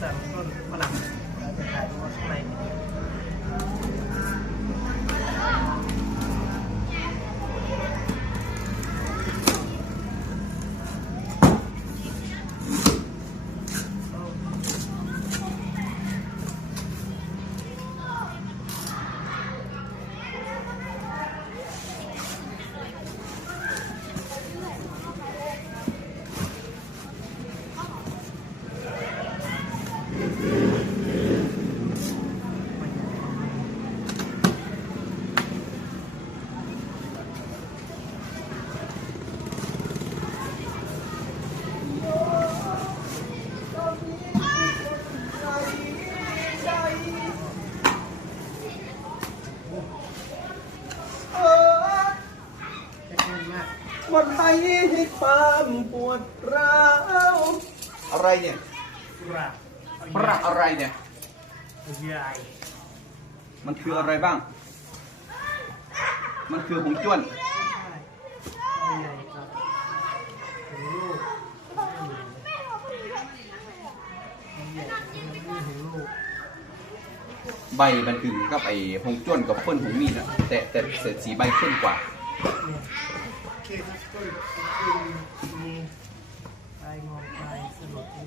อันนี้สั่ากวันไทยให้ความปวดร้าวอะไรเนี่ยปลาพระอะไรเนี่ยใหญ่มันคืออะไรบ้าง มันคือหงจ้วนใช่ใหญ่ครับถึงลูกใหญ่ถึงลูกใบมันคือกับไอ้หงจ้วนกับเพิ่นหงมีดอะแต่แต่เศษสีใบเข้มกว่า Try mo, try sa mga